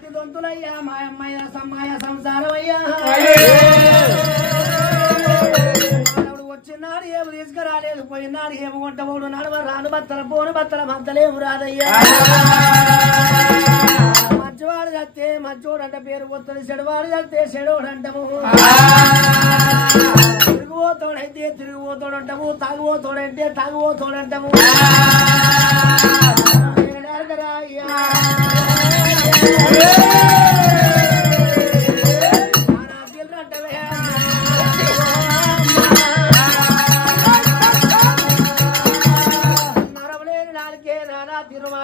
మట్టి దొంతులయ్యా మాయమ్మయ్య సమ్మాయ సంసారమయ్యా వచ్చినాడు ఏమి తీసుకురాలేదు పోయినాడు ఏమి కొంటబోడు నడవ రాను బత్తల పోను బత్తల మద్దలేము రాదయ్యా మంచివాడు చస్తే మంచోడు అంటే పేరు పోతుంది చెడువాడు చస్తే చెడోడు అంటాము తిరుగుపోతాడంటే తిరిగిపోతాడు అంటాము తాగుపోతాడంటే తాగుపోతాడు అంటాము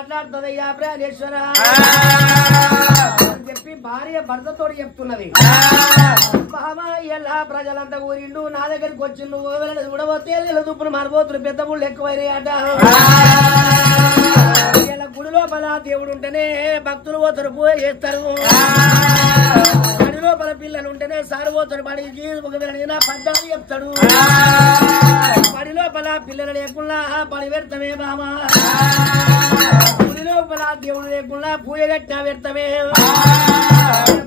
మాట్లాడుతుందయ్యా ప్రాణేశ్వర చెప్పి భార్య భర్తతో చెప్తున్నది ఎలా ప్రజలంతా ఊరిండు నా దగ్గరికి వచ్చిండు చూడబోతే దుప్పులు మారిపోతులు పెద్ద ముళ్ళు ఎక్కువైనాయట ఇలా గుడి లోపల దేవుడు ఉంటేనే భక్తులు పోతారు పూజ చేస్తారు బడి లోపల పిల్లలు ఉంటేనే సారు పోతారు బడికి ఒక వెళ్ళినా పద్దాలు చెప్తాడు బడి లోపల పిల్లలు లేకుండా బడి పెడతామే బామా గుడి లోపల దేవుడు లేకుండా పూజ కట్టినా పెడతామే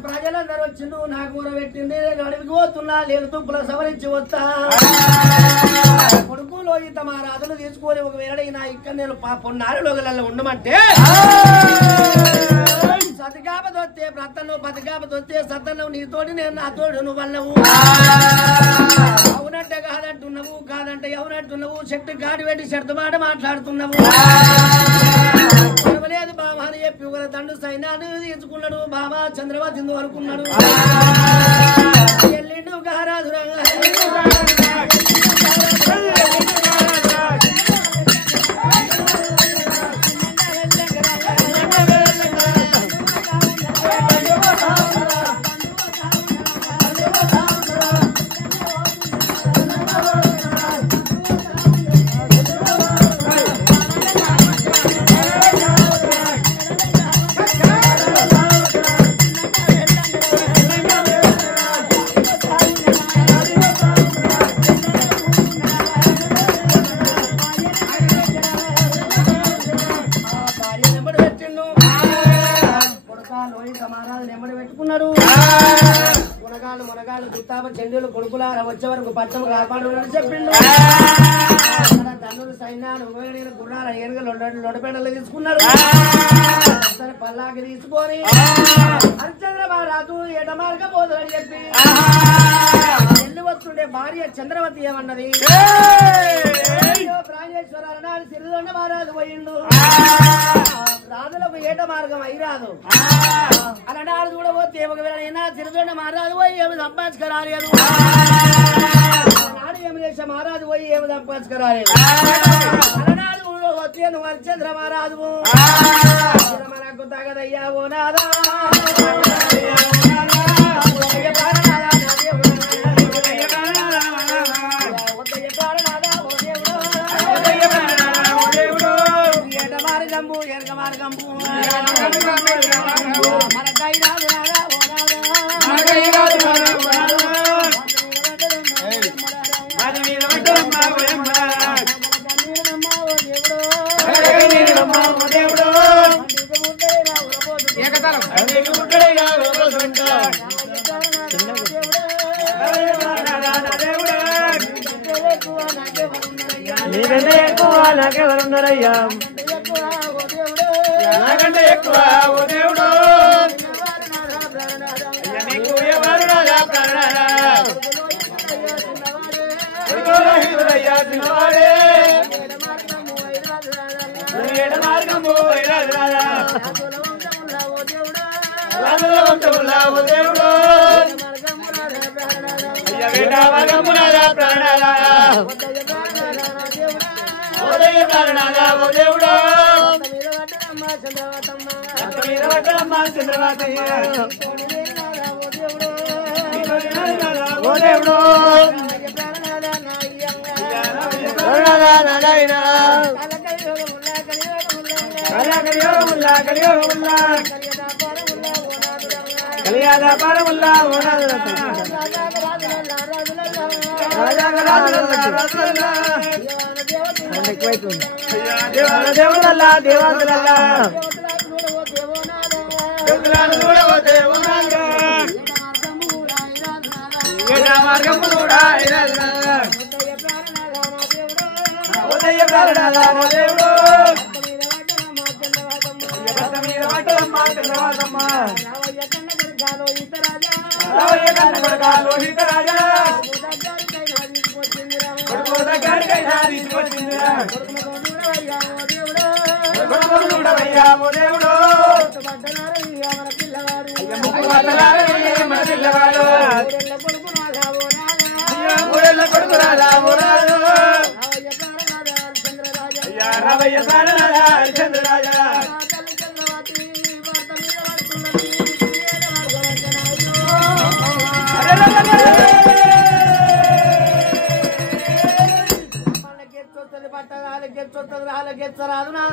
ప్రజలందరూ వచ్చిండు నా కూర పెట్టింది అడవికి పోతున్నా లేదు తుప్పుల సవరించి వస్తా కొడుకు లోహిత మా రాజులు తీసుకొని ఒకవేళ నా ఇక్కడ నేను పొన్నారులోగలలో ఉండమంటే సతికాపదొస్తే ప్రత్తను బతికాపదొస్తే సత్తన్నవు నీతోటి నేను నా తోడు నువ్వు వల్లవు అవునంటే కాదంటున్నావు కాదంటే ఎవరంటున్నావు చెట్టు గాడి పెట్టి చెట్టు మాట మాట్లాడుతున్నావు లేదు బాబా అని చెప్పి ఒక దండు సైన్యాన్ని తీసుకున్నాడు బాబా చంద్రబాబు అనుకున్నాడు ఎల్లిండు మహారాజు చెండులు కొడుకులారా వచ్చే వరకు పచ్చము కాపాడు అని చెప్పిండు తండ్రులు సైన్యాలు గుర్రాల ఏనుగలు లొడపెండలు తీసుకున్నాడు సరే పల్లాకి తీసుకొని హరిశ్చంద్ర మహారాజు ఎడ మార్గం పోదని చెప్పి ఎల్లు వస్తుండే భార్య చంద్రవతి ఏమన్నది ప్రాణేశ్వర నాడు సిరిదొండ మహారాజు పోయిండు రాజులకు ఏట మార్గం అయిరాదు అలనాడు చూడబోతే ఒకవేళ సిరిదొండ మహారాజు పోయి ఏమి సంపాదించుకురాలేదు నాడు ఏమి చేసే మహారాజు పోయి ఏమి సంపాదించుకురాలేదు అలనాడు చూడబోతే నువ్వు హరిశ్చంద్ర మహారాజు మనకు తగదయ్యా ఓ నాదా నాకెవరున్నారయ్యా నాకంటే ఎక్కువ ఓ దేవుడు నీకు ఎవరు రాజా చిన్నవాడే ఏడ మార్గము ఓ దేవుడు వేట మార్గము రాజా ప్రాణాలా ఓ దేవుడు ఓ దేవుడు కలియాద పరముల్లా దేవుడల్లా దేవాదులల్లా రాదు నా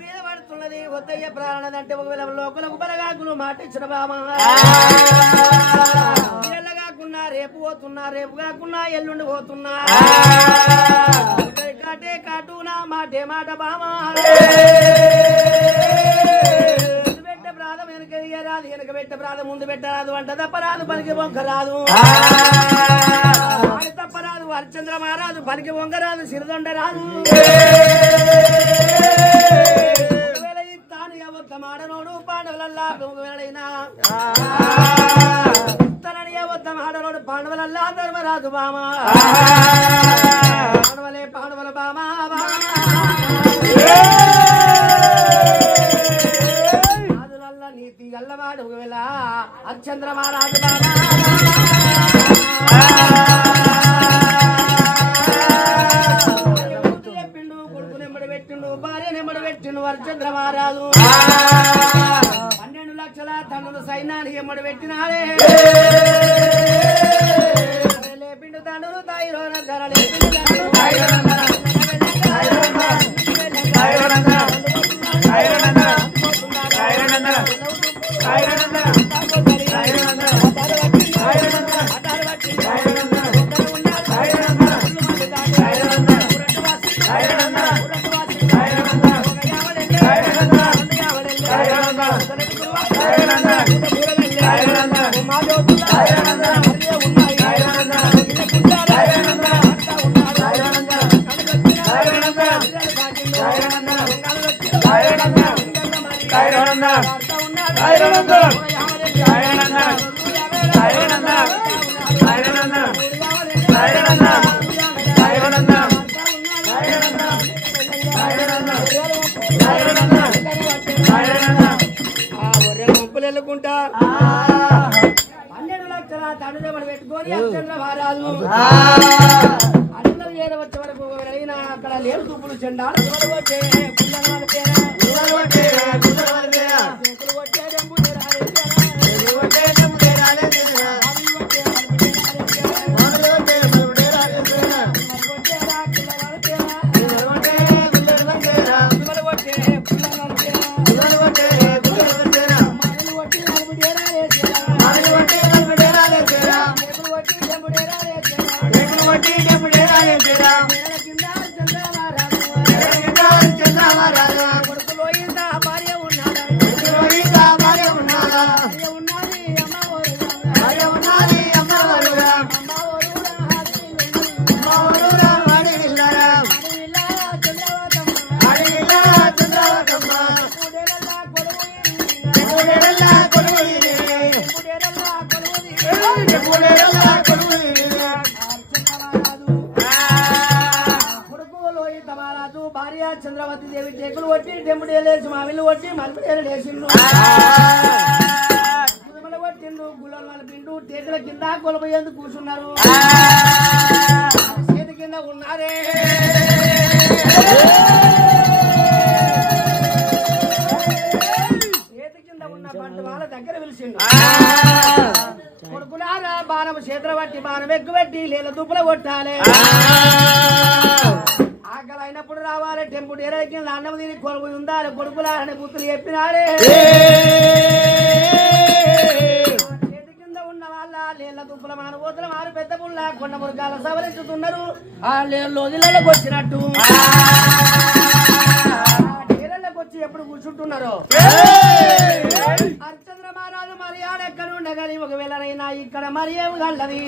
మీద పడుతున్నది వద్దయ్య ప్రాణదంటే ఒకవేళ లోకలకు బలగాకులు మాట ఇచ్చిన బామ కాకున్నా రేపు పోతున్నా రేపు కాకున్నా ఎల్లుండి పోతున్నా కాటే కాటునా మాటే మాట బామ పెట్టే ప్రాధం వెనక రాదు వెనక పెట్టే ప్రాధం ముందు పెట్టరాదు వంట తప్పరాదు పలికి బొంక రాదు తప్పరాదు హరిచంద్ర మహారాజు పలికి బొంక రాదు సిరిదొండ రాదు తాను ఎవత్త మాడనోడు పాండవులల్లా ఒకవేళైనా తనని ఎవత్త మాడనోడు పాండవులల్లా ధర్మరాజు బామ పాండవలే పాండవుల బామ రాజులల్ల నీతి గల్లవాడు ఒకవేళ హరిచంద్ర మహారాజు బామ భార్య నెమ్మడి పెట్టిండు హరిచంద్ర మహారాజు 12 లక్షల తనుల సైన్యానికి ఎమ్మడి పెట్టినాడే లేపిండు తండ్రులు తాయిరోన ధర లేపిండు గుంపులెళ్ళుకుంటా 12 లక్షల తండ్రి పెట్టుకొని హరిచంద్ర మహారాజు అందరూ ఏడవచ్చే వరకు వెళ్ళినా అక్కడ లేరు చూపులు చెండాలు భార్య చంద్రవతి దేవి టేకులు కొట్టి డెంబుడేలేసి మామిళ్ళు కొట్టి మల్పడేలు వేసిండు కొట్టిండు గుళ్ళలు మలిపిండు టేకుల కింద కొలపోయేందుకు కూర్చున్నారు చేతి కింద ఉన్నారే చేతి కింద ఉన్న పంట వాళ్ళ దగ్గర పిలిచిండు కొడుకులారా బాణం చేతుల పట్టి బాణం ఎక్కుపెట్టి లేల దుప్పుల కొట్టాలి ఆకలి అయినప్పుడు రావాలి టెంపుడు ఎరై కింద అన్నం తిని కొలుపు ఉండాలి కొడుకులారని బుద్ధులు చెప్పినారే చేతి కింద ఉన్న వాళ్ళ లేళ్ళ దుప్పుల మానబోతుల మారు పెద్ద పుల్ల కొండ మురకాల సవరించుతున్నారు ఆ లోదిళ్ళకి వచ్చినట్టు నీళ్ళకి వచ్చి ఎప్పుడు కూర్చుంటున్నారో హరిశ్చంద్ర మహారాజు మర్యాద ఎక్కడ ఉండగాని ఒకవేళనైనా ఇక్కడ మరి ఏమి గల్లది